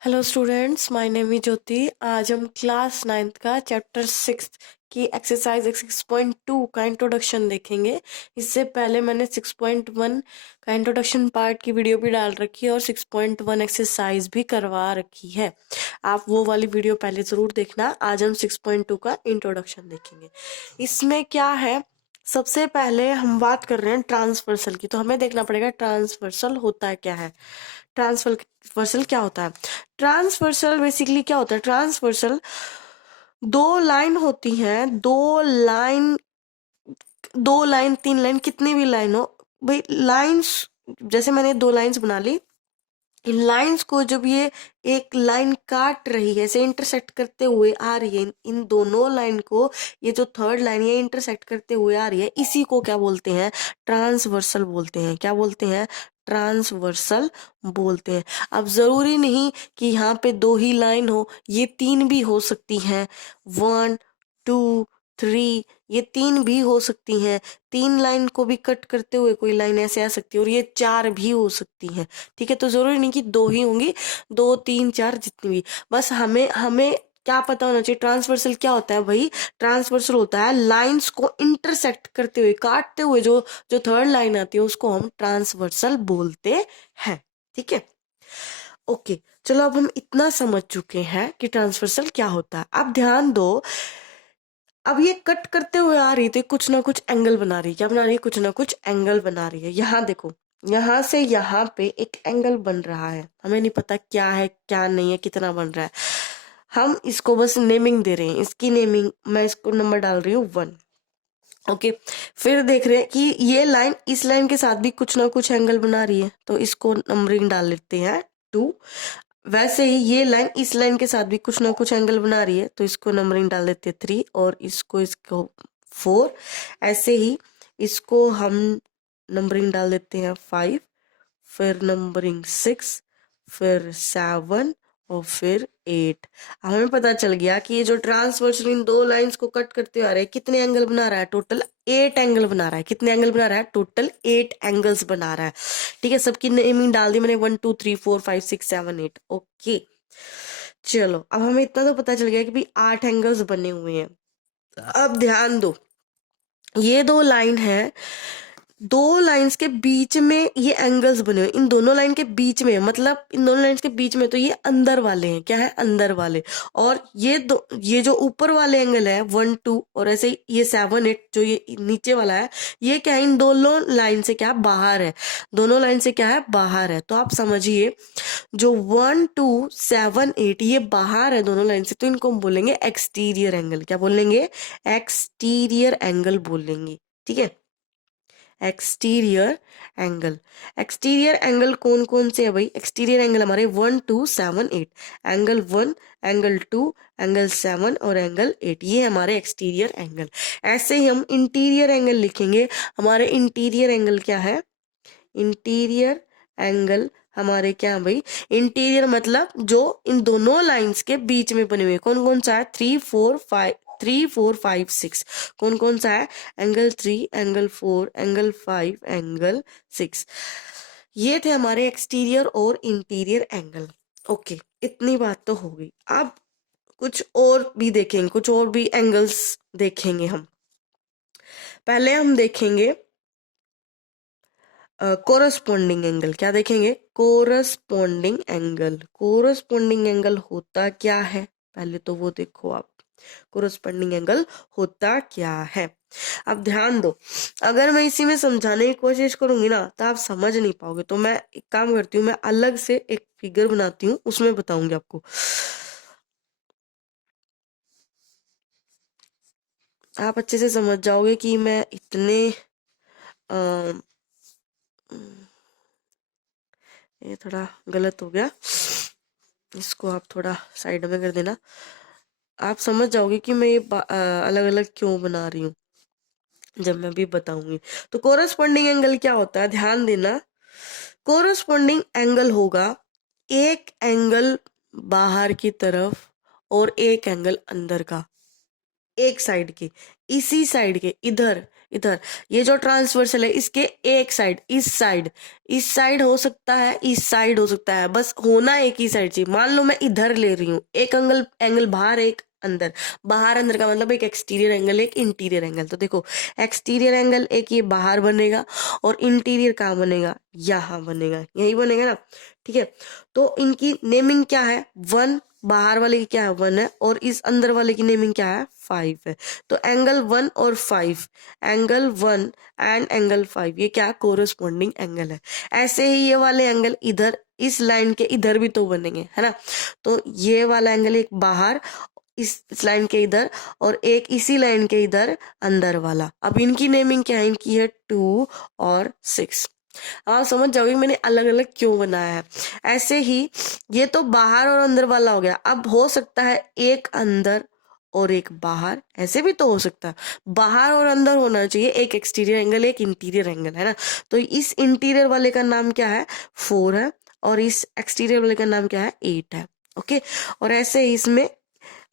Hello students, my name is Jyoti. आज हम class 9th का चैप्टर 6 की एक्सरसाइज 6.2 का इंट्रोडक्शन देखेंगे। इससे पहले मैंने 6.1 का इंट्रोडक्शन पार्ट की वीडियो भी डाल रखी है और 6.1 एक्सरसाइज भी करवा रखी है। आप वो वाली वीडियो पहले ज़रूर देखना। आज हम 6.2 का इंट्रोडक्शन देखेंगे। इसमें क्या है, सबसे पहले हम बात कर रहे हैं ट्रांसवर्सल की, तो हमें देखना पड़ेगा ट्रांसवर्सल होता क्या है। ट्रांसवर्सल क्या होता है? ट्रांसवर्सल बेसिकली क्या होता है? ट्रांसवर्सल दो लाइन होती हैं, दो लाइन 3 लाइन, कितनी भी लाइन हो भाई। लाइंस जैसे मैंने 2 लाइंस बना ली, इन लाइंस को जब ये एक लाइन काट रही है, ऐसे इंटरसेक्ट करते हुए आ रही है, इन दोनों लाइन को, ये जो थर्ड लाइन ये इंटरसेक्ट करते हुए आ रही है, इसी को क्या बोलते हैं? ट्रांसवर्सल बोलते हैं। क्या बोलते हैं? ट्रांसवर्सल बोलते हैं। अब जरूरी नहीं कि यहाँ पे 2 ही लाइन हो, ये 3 भी हो सकती हैं। 1 2 3 ये 3 भी हो सकती हैं। 3 लाइन को भी कट करते हुए कोई लाइन ऐसे आ सकती है, और ये 4 भी हो सकती हैं। ठीक है, तो जरूरी नहीं कि 2 ही होंगी, 2 3 4 जितनी भी। बस हमें हमें क्या पता होना चाहिए, ट्रांसवर्सल क्या होता है भाई। ट्रांसवर्सल होता है लाइंस को इंटरसेक्ट करते हुए, काटते हुए जो जो थर्ड लाइन आती है उसको हम ट्रांसवर्सल बोलते हैं। ठीक है, ओके। चलो, अब हम इतना समझ चुके हैं कि ट्रांसवर्सल क्या होता है। अब ध्यान दो, अब ये कट करते हुए आ रही थी, कुछ ना कुछ एंगल बना रही है। क्या बना रही है? कुछ ना कुछ एंगल बना रही है। यहाँ देखो, यहाँ से यहाँ पे एक एंगल बन रहा है। हमें नहीं पता क्या है क्या नहीं है, कितना बन रहा है। हम इसको बस नेमिंग दे रहे हैं। इसकी नेमिंग, मैं इसको नंबर डाल रही हूँ 1। ओके, फिर देख रहे हैं कि ये लाइन इस लाइन के साथ भी कुछ ना कुछ एंगल बना रही है, तो इसको नंबरिंग डाल लेते हैं 2। वैसे ही ये लाइन इस लाइन के साथ भी कुछ ना कुछ एंगल बना रही है, तो इसको नंबरिंग डाल देते हैं 3, और इसको 4। ऐसे ही इसको हम नंबरिंग डाल देते हैं 5, फिर नंबरिंग 6, फिर 7 और फिर 8। हमें पता चल गया कि ये जो ट्रांसवर्सल इन 2 लाइंस को कट करते हुए आ रहे हैं, कितने एंगल बना रहा है? टोटल 8 एंगल बना रहा है। कितने एंगल बना रहा है? टोटल 8 एंगल्स बना रहा है। ठीक है, सबकी नेमिंग डाल दी मैंने, 1 2 3 4 5 6 7 8। ओके, चलो, अब हमें इतना तो पता चल गया कि भाई 8 एंगल्स बने हुए हैं। अब ध्यान दो, ये 2 लाइन है, 2 लाइंस के बीच में ये एंगल्स बने हुए। इन दोनों लाइन के बीच में, मतलब इन दोनों लाइंस के बीच में, तो ये अंदर वाले हैं। क्या है? अंदर वाले। और ये जो ऊपर वाले एंगल है 1 2, और ऐसे ही ये 7 8 जो ये नीचे वाला है, ये क्या है? इन दोनों लाइन से क्या बाहर है? दोनों लाइन से क्या है? बाहर है। तो आप समझिए, जो 1 2 7 8 ये बाहर है दोनों लाइन से, तो इनको हम बोलेंगे एक्सटीरियर एंगल। क्या बोलेंगे? एक्सटीरियर एंगल बोलेंगे। ठीक है, एक्सटीरियर एंगल। एक्सटीरियर एंगल कौन कौन से है भाई? एक्सटीरियर एंगल हमारे 1 2 7 8। एंगल 1, एंगल 2, एंगल 7 और एंगल 8, ये हमारे एक्सटीरियर एंगल। ऐसे ही हम इंटीरियर एंगल लिखेंगे। हमारे इंटीरियर एंगल क्या है? इंटीरियर एंगल हमारे क्या है भाई? इंटीरियर मतलब जो इन दोनों लाइंस के बीच में बने हुए। कौन कौन सा है? 3 4 5, 3 4 5 6। कौन कौन सा है? Angle 3, angle 4, angle 5, angle 6। ये थे हमारे एक्सटीरियर और इंटीरियर एंगल। ओके, इतनी बात तो हो गई। अब कुछ और भी देखेंगे, कुछ और भी एंगल्स देखेंगे हम। पहले हम देखेंगे कोरस्पॉन्डिंग एंगल। क्या देखेंगे? Corresponding angle. कोरस्पॉन्डिंग एंगल होता क्या है? पहले तो वो देखो आप, कोरस्पॉन्डिंग एंगल होता क्या है। अब ध्यान दो, अगर मैं इसी में समझाने की कोशिश करूंगी ना, तो आप समझ नहीं पाओगे। तो मैं एक काम करती हूँ, मैं अलग से एक फिगर बनाती हूँ, उसमें बताऊंगी आपको। आप अच्छे से समझ जाओगे कि मैं इतने ये थोड़ा गलत हो गया, इसको आप थोड़ा साइड में कर देना। आप समझ जाओगे कि मैं ये अलग अलग क्यों बना रही हूँ, जब मैं भी बताऊंगी। तो कोरस्पॉन्डिंग एंगल क्या होता है, ध्यान देना। कोरस्पॉन्डिंग एंगल होगा एक एंगल बाहर की तरफ और एक एंगल अंदर का, एक साइड के, इसी साइड के इधर इधर, ये जो ट्रांसवर्सल है इसके एक साइड, इस साइड हो सकता है, इस साइड हो सकता है, बस होना एक ही साइड चाहिए। मान लो मैं इधर ले रही हूँ, एक एंगल बाहर, एक अंदर। बाहर अंदर का मतलब एक एक्सटीरियर एंगल, एक इंटीरियर एंगल। तो देखो एक्सटीरियर एंगल एक ये बाहर बनेगा, और इंटीरियर कहाँ बनेगा, यहाँ बनेगा, यही बनेगा ना, ठीक है। तो इनकी नेमिंग क्या है, 1, बाहर वाले की क्या है 1 है, और इस अंदर वाले की नेमिंग क्या है 5 है। तो एंगल 1 और 5, एंगल 1 एंड एंगल 5, ये क्या कोरस्पॉन्डिंग एंगल है। ऐसे ही ये वाले एंगल इधर इस लाइन के इधर भी तो बनेंगे, है ना। तो ये वाला एंगल एक बाहर इस लाइन के इधर, और एक इसी लाइन के इधर अंदर वाला। अब इनकी नेमिंग क्या है, इनकी है 2 और 6। आप समझ जाओगे मैंने अलग अलग क्यों बनाया है। ऐसे ही ये तो बाहर और अंदर वाला हो गया। अब हो सकता है एक अंदर और एक बाहर, ऐसे भी तो हो सकता है। बाहर और अंदर होना चाहिए, एक एक्सटीरियर एंगल एक इंटीरियर एंगल, है ना। तो इस इंटीरियर वाले का नाम क्या है 4 है, और इस एक्सटीरियर वाले का नाम क्या है 8 है। ओके, और ऐसे ही इसमें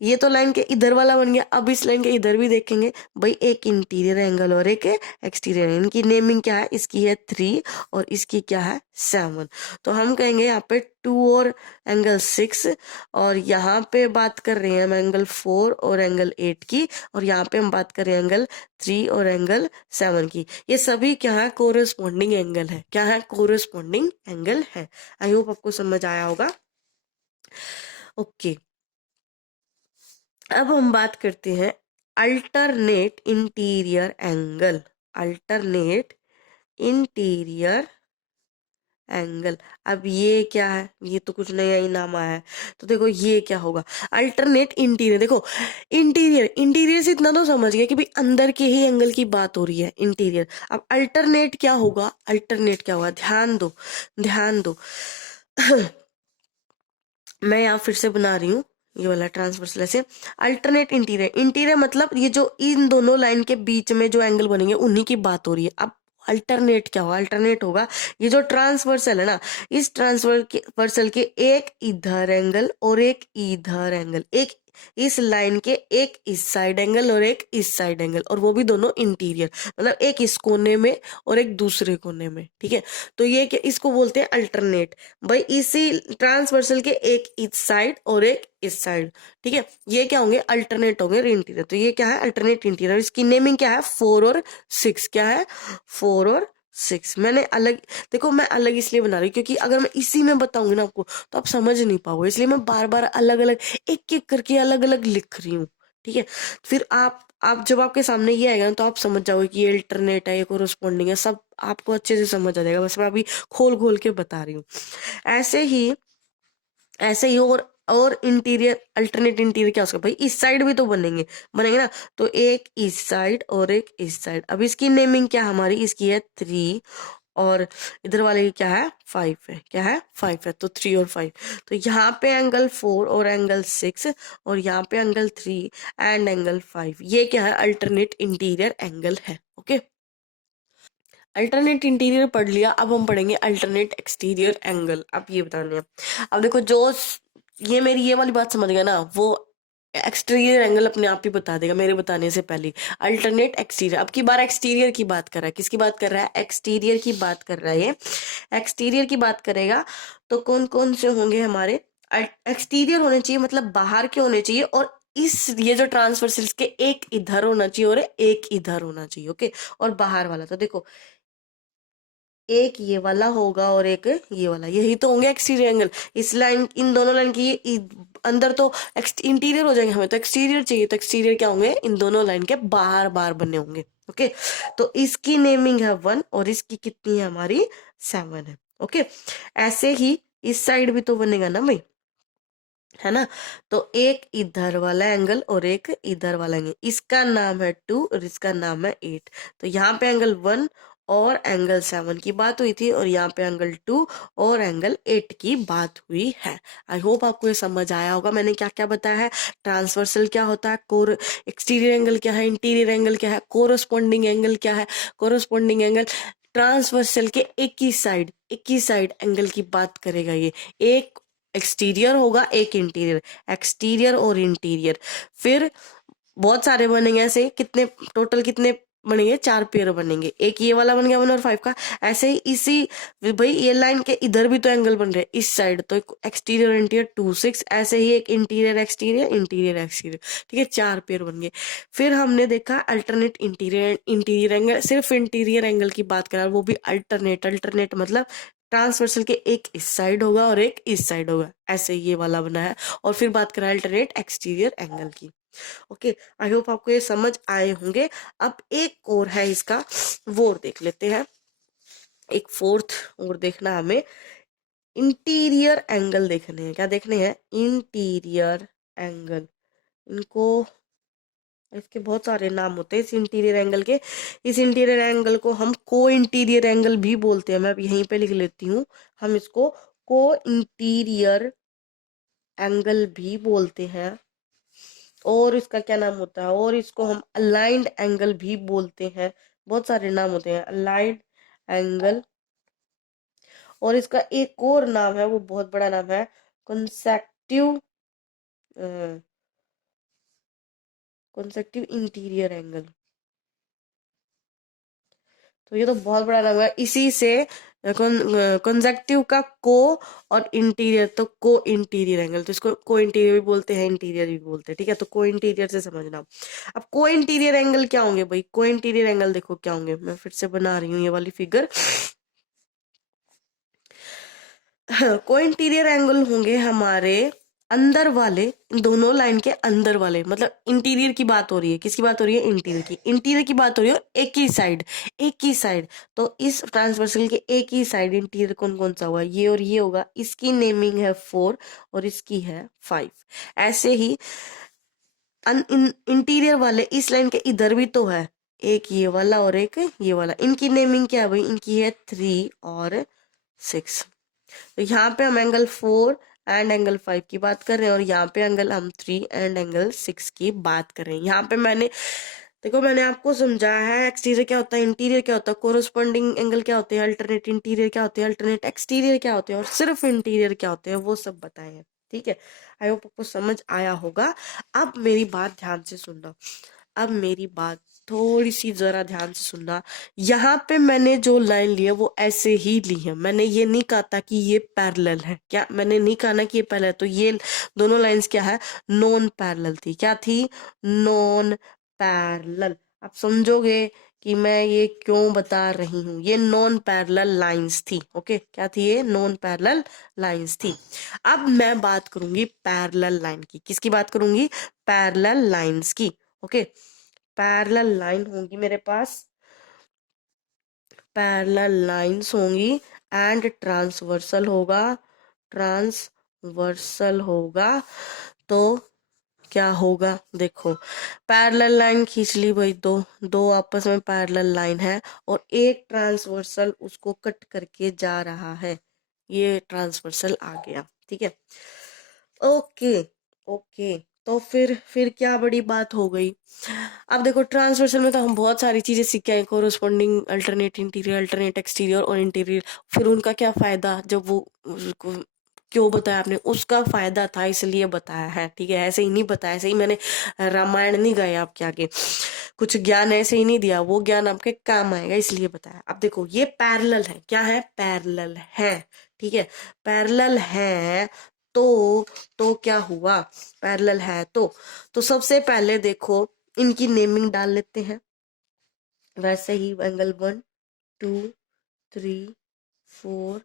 ये तो लाइन के इधर वाला बन गया। अब इस लाइन के इधर भी देखेंगे भाई, एक इंटीरियर एंगल और एक एक्सटीरियर। इनकी नेमिंग क्या है, इसकी है 3 और इसकी क्या है 7। तो हम कहेंगे यहाँ पे 2 और एंगल 6, और यहाँ पे बात कर रहे हैं हम एंगल 4 और एंगल 8 की, और यहाँ पे हम बात कर रहे हैं एंगल 3 और एंगल 7 की। ये सभी क्या है कोरेस्पॉन्डिंग एंगल है, क्या है कोरेस्पॉन्डिंग एंगल है। आई होप आपको समझ आया होगा। ओके, अब हम बात करते हैं alternate interior angle. Alternate interior angle. अब ये क्या है, ये तो कुछ नया ही नाम आया है। तो देखो ये क्या होगा अल्टरनेट इंटीरियर। देखो इंटीरियर से इतना तो समझ गया कि भाई अंदर के ही एंगल की बात हो रही है, इंटीरियर। अब अल्टरनेट क्या होगा, अल्टरनेट क्या होगा, ध्यान दो ध्यान दो। मैं यहाँ फिर से बना रही हूँ ये वाला ट्रांसवर्सल ऐसे। अल्टरनेट इंटीरियर मतलब ये जो इन दोनों लाइन के बीच में जो एंगल बनेंगे उन्हीं की बात हो रही है। अब अल्टरनेट क्या होगा, अल्टरनेट होगा ये जो ट्रांसवर्सल है ना, इस ट्रांसवर्सल के एक इधर एंगल और एक इधर एंगल, एक इस लाइन के एक इस साइड एंगल और एक इस साइड एंगल, और वो भी दोनों इंटीरियर, मतलब एक इस कोने में और एक दूसरे कोने में, ठीक है। तो ये क्या, इसको बोलते हैं अल्टरनेट। भाई इसी ट्रांसवर्सल के एक इस साइड और एक इस साइड, ठीक है, ये क्या होंगे अल्टरनेट होंगे इंटीरियर। तो ये क्या है अल्टरनेट इंटीरियर। इसकी नेमिंग क्या है 4 और 6, क्या है 4 और 6। मैंने अलग, देखो मैं अलग इसलिए बना रही हूँ क्योंकि अगर मैं इसी में बताऊंगी ना आपको तो आप समझ नहीं पाओगे, इसलिए मैं बार बार अलग अलग एक एक करके अलग अलग लिख रही हूँ, ठीक है। फिर आप जब आपके सामने ये आएगा ना तो आप समझ जाओगे कि ये अल्टरनेट है, ये कोरस्पॉन्डिंग है, सब आपको अच्छे से समझ आ जाएगा। बस मैं अभी खोल खोल के बता रही हूँ। ऐसे ही और इंटीरियर, अल्टरनेट इंटीरियर क्या उसका भाई इस साइड भी तो बनेंगे ना। तो एक इस साइड और एक इस साइड। अब इसकी नेमिंग क्या हमारी, इसकी है 3, और इधर वाले की क्या है 5 है, क्या है 5 है। तो 3 और 5, तो यहाँ पे एंगल 4 और एंगल 6, और यहाँ पे एंगल 3 एंड एंगल 5, ये क्या है अल्टरनेट इंटीरियर एंगल है। ओके, अल्टरनेट इंटीरियर पढ़ लिया। अब हम पढ़ेंगे अल्टरनेट एक्सटीरियर एंगल। अब ये बताने हैं, अब देखो जो ये मेरी ये वाली बात समझ गया ना, वो एक्सटीरियर एंगल अपने आप ही बता देगा मेरे बताने से पहले। अल्टरनेट एक्सटीरियर, अब की बार एक्सटीरियर की बात कर रहा है, किसकी बात कर रहा है एक्सटीरियर की बात कर रहा है ये, एक्सटीरियर की बात करेगा। तो कौन कौन से होंगे हमारे एक्सटीरियर होने चाहिए, मतलब बाहर के होने चाहिए, और इस ये जो ट्रांसवर्सल्स के एक इधर होना चाहिए और एक इधर होना चाहिए। ओके, और बाहर वाला तो देखो एक ये वाला होगा और एक ये वाला, यही तो होंगे एक्सटीरियर एंगल। इस लाइन इन दोनों लाइन की अंदर तो इंटीरियर हो जाएंगे, हमें तो एक्सटीरियर चाहिए। तो एक्सटीरियर क्या होंगे, इन दोनों लाइन के बाहर बाहर बने होंगे। ओके, तो इसकी नेमिंग है 1 और इसकी कितनी है हमारी 7 है। ओके, ऐसे ही इस साइड भी तो बनेगा ना भाई, है ना। तो एक इधर वाला एंगल और एक इधर वाला एंगल, इसका नाम है 2 और इसका नाम है 8। तो यहाँ पे एंगल 1 और एंगल 7 की बात हुई थी, और यहाँ पे एंगल 2 और एंगल 8 की बात हुई है। आई होप आपको ये समझ आया होगा मैंने क्या क्या बताया है। ट्रांसवर्सल क्या होता है, कोर एक्सटीरियर एंगल क्या है, इंटीरियर एंगल क्या है, कोरस्पॉन्डिंग एंगल क्या है। कोरस्पॉन्डिंग एंगल ट्रांसवर्सल के एक ही साइड एंगल की बात करेगा। ये एक एक्सटीरियर होगा एक इंटीरियर, एक्सटीरियर और इंटीरियर। फिर बहुत सारे बनेंगे ऐसे, कितने टोटल कितने बनेंगे, 4 पेयर बनेंगे। एक ये वाला बन गया 1 और 5 का। ऐसे ही इसी भाई ये लाइन के इधर भी तो एंगल बन रहे हैं इस साइड, तो एक्सटीरियर इंटीरियर 2 6, ऐसे ही एक इंटीरियर एक्सटीरियर इंटीरियर एक्सटीरियर, ठीक है, 4 पेयर बन गए। फिर हमने देखा अल्टरनेट इंटीरियर इंटीरियर एंगल, सिर्फ इंटीरियर एंगल की बात करा, वो भी अल्टरनेट। अल्टरनेट मतलब ट्रांसवर्सल के एक इस साइड होगा और एक इस साइड होगा, ऐसे ये वाला बना है। और फिर बात करें अल्टरनेट एक्सटीरियर एंगल की। ओके, आई होप आपको ये समझ आए होंगे। अब एक और है इसका, वो और देख लेते हैं। एक फोर्थ और देखना हमें, इंटीरियर एंगल देखने हैं। क्या देखने हैं? Interior angle. इनको, इसके बहुत सारे नाम होते हैं इस इंटीरियर एंगल के। इस इंटीरियर एंगल को हम को इंटीरियर एंगल भी बोलते हैं। मैं अब यहीं पे लिख लेती हूँ, हम इसको को इंटीरियर एंगल भी बोलते हैं। और इसका क्या नाम होता है? और इसको हम अलाइंड एंगल भी बोलते हैं। बहुत सारे नाम होते हैं अलाइंड एंगल। और इसका एक और नाम है, वो बहुत बड़ा नाम है, कंसेक्टिव कंसेक्टिव इंटीरियर एंगल। तो ये तो बहुत बड़ा नाम है। इसी से कंसेक्टिव का को और इंटीरियर, तो को इंटीरियर एंगल, तो इसको को इंटीरियर भी बोलते हैं, इंटीरियर भी बोलते हैं, ठीक है। तो को इंटीरियर से समझना। अब को इंटीरियर एंगल क्या होंगे भाई? को इंटीरियर एंगल देखो क्या होंगे, मैं फिर से बना रही हूँ ये वाली फिगर। को इंटीरियर एंगल होंगे हमारे अंदर वाले, दोनों लाइन के अंदर वाले, मतलब इंटीरियर की बात हो रही है। किसकी बात हो रही है? इंटीरियर की। इंटीरियर की बात हो रही है एक ही साइड, एक ही साइड। तो इस ट्रांसवर्सल के एक ही साइड इंटीरियर कौन कौन सा हुआ? ये और ये होगा। इसकी नेमिंग है 4 और इसकी है 5। ऐसे ही इंटीरियर वाले इस लाइन के इधर भी तो है, एक ये वाला और एक ये वाला। इनकी नेमिंग क्या है भाई? इनकी है 3 और 6। तो यहाँ पे हम एंगल 4 एंड एंगल 5 की बात कर रहे हैं, और यहाँ पे एंगल हम 3 एंड एंगल 6 की बात कर रहे हैं। यहाँ पे मैंने देखो, मैंने आपको समझाया है एक्सटीरियर क्या होता है, इंटीरियर क्या होता है, कोरोस्पोंडिंग एंगल क्या होते हैं, अल्टरनेट इंटीरियर क्या होते हैं, अल्टरनेट एक्सटीरियर क्या होते हैं, और सिर्फ इंटीरियर क्या होते हैं, वो सब बताए हैं, ठीक है। आई होप आपको समझ आया होगा। अब मेरी बात ध्यान से सुनना, अब मेरी बात थोड़ी सी जरा ध्यान से सुनना। यहाँ पे मैंने जो लाइन ली है वो ऐसे ही ली है। मैंने ये नहीं कहा था कि ये पैरेलल है, क्या मैंने नहीं कहा ना कि ये पैरेलल है। तो ये दोनों लाइंस क्या है? नॉन पैरेलल थी। क्या थी? Non parallel. आप समझोगे कि मैं ये क्यों बता रही हूँ। ये नॉन पैरेलल लाइंस थी। ओके, क्या थी? ये नॉन पैरेलल लाइंस थी। अब मैं बात करूंगी पैरेलल लाइन की। किसकी बात करूंगी? पैरेलल लाइंस की। ओके, पैरेलल लाइन होंगी मेरे पास, पैरेलल लाइंस होंगी एंड ट्रांसवर्सल होगा, ट्रांसवर्सल होगा। तो क्या होगा? देखो, पैरेलल लाइन खींच ली भाई, दो दो आपस में पैरेलल लाइन है, और एक ट्रांसवर्सल उसको कट करके जा रहा है। ये ट्रांसवर्सल आ गया, ठीक है। ओके ओके, तो फिर क्या बड़ी बात हो गई। अब देखो, ट्रांसवर्सल में तो हम बहुत सारी चीजें सीखे हैं, corresponding, alternate interior, alternate exterior और इंटीरियर। फिर उनका क्या फायदा, जब वो उसको क्यों बताया आपने? उसका फायदा था इसलिए बताया है, ठीक है। ऐसे ही नहीं बताया, ऐसे ही मैंने रामायण नहीं गाया आपके आगे, कुछ ज्ञान ऐसे ही नहीं दिया, वो ज्ञान आपके काम आएगा इसलिए बताया। अब देखो, ये पैरेलल है। क्या है? पैरेलल है, ठीक है। पैरेलल है तो क्या हुआ? पैरेलल है तो सबसे पहले देखो, इनकी नेमिंग डाल लेते हैं। वैसे ही एंगल 1 2 3 4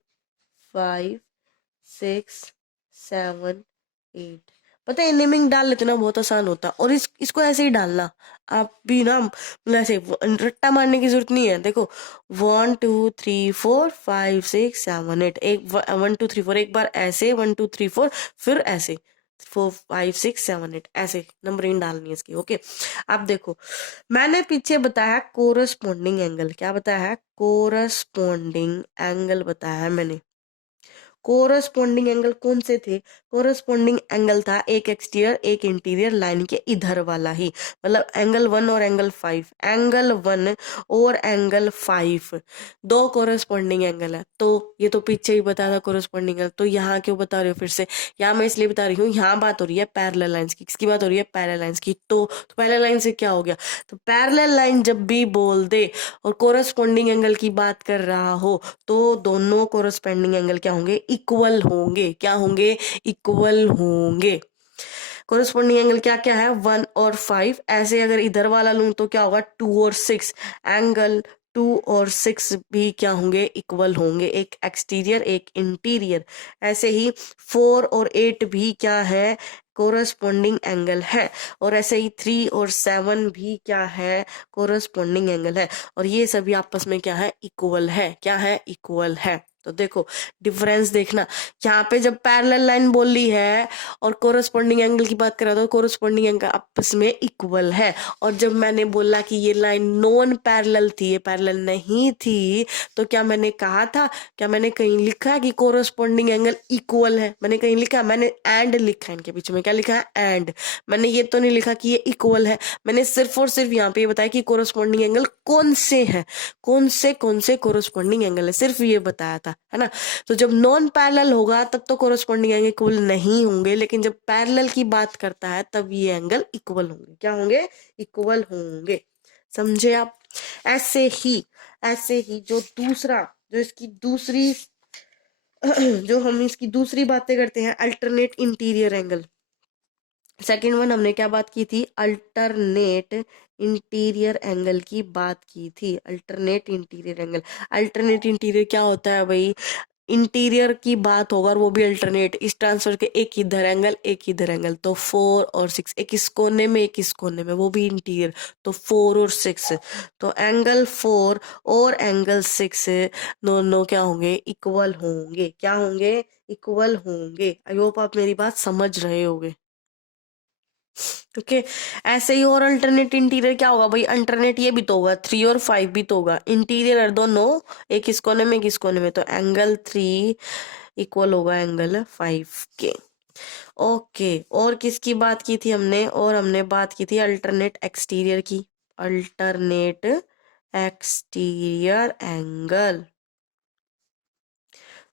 5 6 7 8, पता है नेमिंग डाल लेते ना, बहुत आसान होता। और इसको ऐसे ही डालना। आप भी ना, मतलब ऐसे रट्टा मारने की जरूरत नहीं है। देखो, 1 2 3 4 5 6 7 8, एक 1 2 3 4, एक बार ऐसे 1 2 3 4, फिर ऐसे 4 5 6 7 8, ऐसे नंबरिंग डालनी है इसकी। ओके, अब देखो, मैंने पीछे बताया कोरस्पोंडिंग एंगल। क्या बताया है? कोरस्पोंडिंग एंगल बताया है मैंने। कोरस्पॉन्डिंग एंगल कौन से थे? कोरस्पॉन्डिंग एंगल था एक एक्सटीरियर एक इंटीरियर लाइन के इधर वाला ही, मतलब एंगल 1 और एंगल 5, एंगल 1 और एंगल 5 दो कोरस्पॉन्डिंग एंगल है। तो ये तो पीछे ही बताया था कोरस्पॉन्डिंग एंगल, तो यहाँ क्यों बता रही हो फिर से? यहाँ मैं इसलिए बता रही हूँ, यहाँ बात हो रही है पैरेलल लाइंस की। किसकी बात हो रही है? पैरेलल लाइंस की। तो पैरेलल लाइन से क्या हो गया? तो पैरेलल लाइन जब भी बोल दे और कोरस्पॉन्डिंग एंगल की बात कर रहा हो तो दोनों कोरस्पॉन्डिंग एंगल क्या होंगे? इक्वल होंगे। क्या होंगे? इक्वल होंगे। कोरस्पॉन्डिंग एंगल क्या क्या है? 1 और 5। ऐसे अगर इधर वाला लूं तो क्या होगा? 2 और 6। एंगल 2 और 6 भी क्या होंगे? इक्वल होंगे, एक एक्सटीरियर एक इंटीरियर। ऐसे ही 4 और 8 भी क्या है? कोरस्पॉन्डिंग एंगल है। और ऐसे ही 3 और 7 भी क्या है? कोरस्पॉन्डिंग एंगल है। और ये सभी आपस में क्या है? इक्वल है। क्या है? इक्वल है। तो देखो डिफरेंस देखना, यहाँ पे जब पैरेलल लाइन बोली है और कोरस्पॉन्डिंग एंगल की बात करा तो कोरस्पॉन्डिंग एंगल आपस में इक्वल है। और जब मैंने बोला कि ये लाइन नॉन पैरेलल थी, ये पैरेलल नहीं थी, तो क्या मैंने कहा था? क्या मैंने कहीं लिखा है कि कोरस्पॉन्डिंग एंगल इक्वल है? मैंने कहीं लिखा? मैंने एंड लिखा है इनके पीछे में। क्या लिखा है? एंड। मैंने ये तो नहीं लिखा कि ये इक्वल है। मैंने सिर्फ और सिर्फ यहाँ पे ये बताया कि कोरस्पॉन्डिंग एंगल कौन से है, कौन से कोरस्पॉन्डिंग एंगल है, सिर्फ ये बताया था, है ना। तो जब नॉन पैरेलल होगा तब तो कोरस्पॉन्डिंग एंगल इक्वल नहीं होंगे, लेकिन जब पैरेलल की बात करता है तब ये एंगल इक्वल होंगे। क्या होंगे? इक्वल होंगे। समझे आप? ऐसे ही जो दूसरा, जो इसकी दूसरी जो हम इसकी दूसरी बातें करते हैं, alternate interior angle. Second one हमने क्या बात की थी? अल्टरनेट इंटीरियर एंगल की बात की थी। Alternate interior angle, alternate interior क्या होता है भाई? इंटीरियर की बात होगा और वो भी अल्टरनेट, इस ट्रांसफर के एक इधर एंगल एक इधर एंगल, तो 4 और 6, एक इस कोने में एक इस कोने में, वो भी इंटीरियर, तो 4 और 6। तो एंगल 4 और एंगल 6 दोनों क्या होंगे? इक्वल होंगे। क्या होंगे? इक्वल होंगे। आई होप आप मेरी बात समझ रहे होगे। ओके ऐसे ही और अल्टरनेट इंटीरियर क्या होगा भाई? अल्टरनेट ये भी तो होगा, 3 और 5 भी तो होगा। इंटीरियर दोनों एक इस कोने में एक इस कोने में, तो एंगल 3 इक्वल होगा एंगल 5 के। ओके और किसकी बात की थी हमने? और हमने बात की थी अल्टरनेट एक्सटीरियर की। अल्टरनेट एक्सटीरियर एंगल,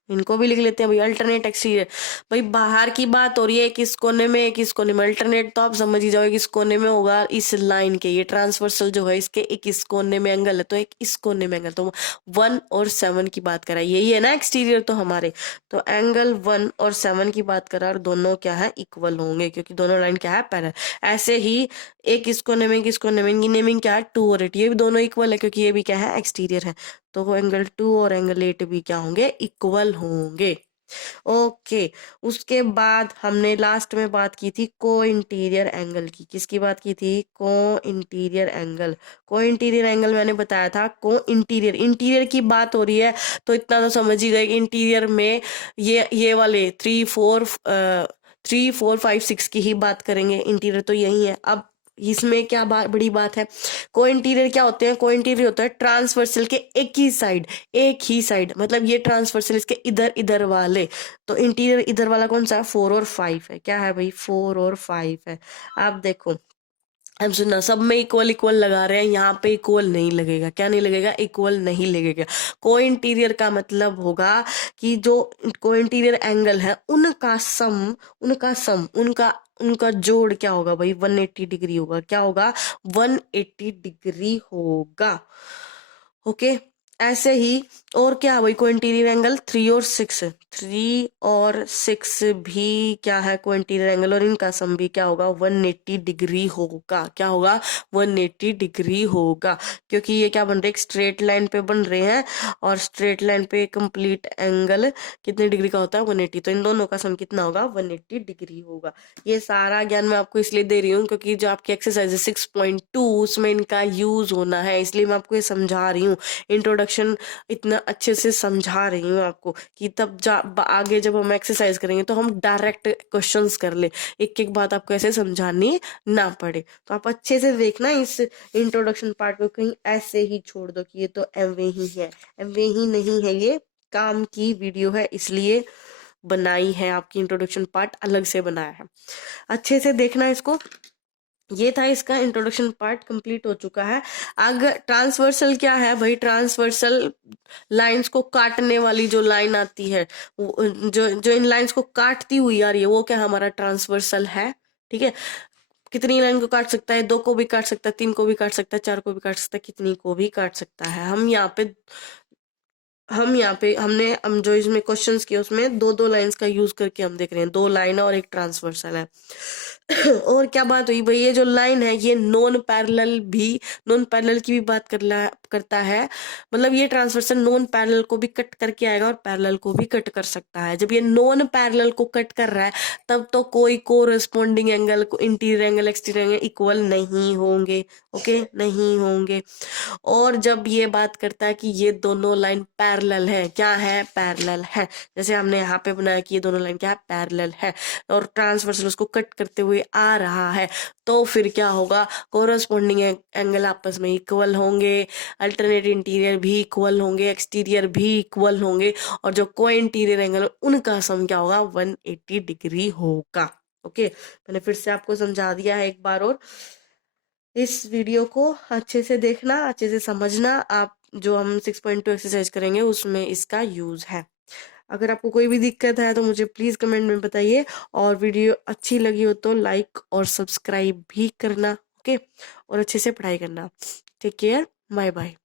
इनको भी लिख लेते हैं भाई। अल्टरनेट एक्सटीरियर भाई बाहर की बात हो रही है, एक इस कोने में एक इस कोने में। अल्टरनेट तो आप समझ ही जाओ, एक इस कोने में होगा इस लाइन के, ये ट्रांसवर्सल जो है इसके एक इस कोने में एंगल है, तो एक इस कोने में एंगल। तो 1 और 7 की बात करा, यही है ना एक्सटीरियर तो हमारे। तो एंगल 1 और 7 की बात करा और दोनों क्या है? इक्वल होंगे, क्योंकि दोनों लाइन क्या है? पैरेलल। ऐसे ही एक इस कोने में एक इस कोने में, इनकी नेमिंग क्या है? 2 और 8, ये भी दोनों इक्वल है क्योंकि ये भी क्या है? एक्सटीरियर है। तो एंगल 2 और एंगल 8 भी क्या होंगे? इक्वल होंगे। ओके उसके बाद हमने लास्ट में बात की थी को इंटीरियर एंगल की। किसकी बात की थी? को इंटीरियर एंगल। को इंटीरियर एंगल मैंने बताया था, को इंटीरियर, इंटीरियर की बात हो रही है तो इतना तो समझ ही गए कि इंटीरियर में ये वाले 3 4 5 6 की ही बात करेंगे। इंटीरियर तो यही है। अब इसमें क्या बड़ी बात है? को इंटीरियर क्या होते हैं? को इंटीरियर होता है ट्रांसवर्सल के एक ही साइड, मतलब ये ट्रांसवर्सल इसके इधर इधर वाले। तो इंटीरियर इधर वाला कौन सा है? 4 और 5 है। क्या है भाई? 4 और 5 है। आप देखो अब सुनना, सब में इक्वल इक्वल लगा रहे हैं, यहाँ पे इक्वल नहीं लगेगा। क्या नहीं लगेगा? इक्वल नहीं लगेगा। को इंटीरियर का मतलब होगा कि जो को इंटीरियर एंगल है उनका उनका जोड़ क्या होगा भाई? 180 डिग्री होगा। क्या होगा? 180 डिग्री होगा। ओके ऐसे ही और क्या है भाई? को इंटीरियर एंगल 3 और 6, 3 और 6 भी क्या है? को इंटीरियर एंगल, और इनका सम भी क्या होगा? 180 डिग्री होगा। क्या होगा? 180 डिग्री होगा, क्योंकि ये क्या बन रहे हैं? एक स्ट्रेट लाइन पे बन रहे हैं, और स्ट्रेट लाइन पे कंप्लीट एंगल कितने डिग्री का होता है? 180। तो इन दोनों का सम कितना होगा? 180 डिग्री होगा। ये सारा ज्ञान मैं आपको इसलिए दे रही हूँ क्योंकि जो आपकी एक्सरसाइज है 6.2 उसमें इनका यूज होना है, इसलिए मैं आपको ये समझा रही हूँ। इंट्रोडक्शन इतना अच्छे से समझा रही हूँ आपको कि तब आगे जब हम एक्सरसाइज करेंगे तो हम डायरेक्ट क्वेश्चंस कर ले, एक एक बात आपको ऐसे समझानी ना पड़े। तो आप अच्छे से देखना इस इंट्रोडक्शन पार्ट को, कहीं ऐसे ही छोड़ दो कि ये तो एमवे ही है। एमवे ही नहीं है, ये काम की वीडियो है, इसलिए बनाई है, आपकी इंट्रोडक्शन पार्ट अलग से बनाया है। अच्छे से देखना इसको। ये था इसका इंट्रोडक्शन पार्ट, कंप्लीट हो चुका है। अगर ट्रांसवर्सल क्या है भाई, ट्रांसवर्सल लाइंस को काटने वाली जो लाइन आती है, जो जो इन लाइंस को काटती हुई आ रही है, वो क्या हमारा ट्रांसवर्सल है। ठीक है, कितनी लाइन को काट सकता है, 2 को भी काट सकता है, 3 को भी काट सकता है, 4 को भी काट सकता है, कितनी को भी काट सकता है। हम यहाँ पे हम जो इसमें क्वेश्चंस किए उसमें 2-2 लाइंस का यूज करके हम देख रहे हैं, 2 लाइन और एक ट्रांसवर्सल है। और क्या बात हुई भाई, ये जो लाइन है ये नॉन पैरेलल की भी बात करता है। मतलब ये ट्रांसवर्सल नॉन पैरेलल को भी कट करके आएगा और पैरेलल को भी कट कर सकता है। जब ये नॉन पैरेलल को कट कर रहा है तब तो कोई corresponding angle, interior angle, exterior angle equal नहीं होंगे। ओके, नहीं होंगे। और जब ये बात करता है कि ये दोनों लाइन पैरेलल है, क्या है, पैरेलल है, जैसे हमने यहाँ पे बनाया कि ये दोनों लाइन क्या है, पैरेलल है, और ट्रांसवर्सल उसको कट करते हुए आ रहा है, तो फिर क्या होगा, कोरस्पॉन्डिंग एंगल आपस में इक्वल होंगे, अल्टरनेट इंटीरियर भी इक्वल होंगे, एक्सटीरियर भी इक्वल होंगे, और जो को इंटीरियर एंगल उनका सम क्या होगा, 180 डिग्री होगा। ओके, मैंने फिर से आपको समझा दिया है एक बार और। इस वीडियो को अच्छे से देखना, अच्छे से समझना। आप जो हम 6.2 एक्सरसाइज करेंगे उसमें इसका यूज है। अगर आपको कोई भी दिक्कत है तो मुझे प्लीज कमेंट में बताइए, और वीडियो अच्छी लगी हो तो लाइक और सब्सक्राइब भी करना। ओके, और अच्छे से पढ़ाई करना। Take care, bye bye.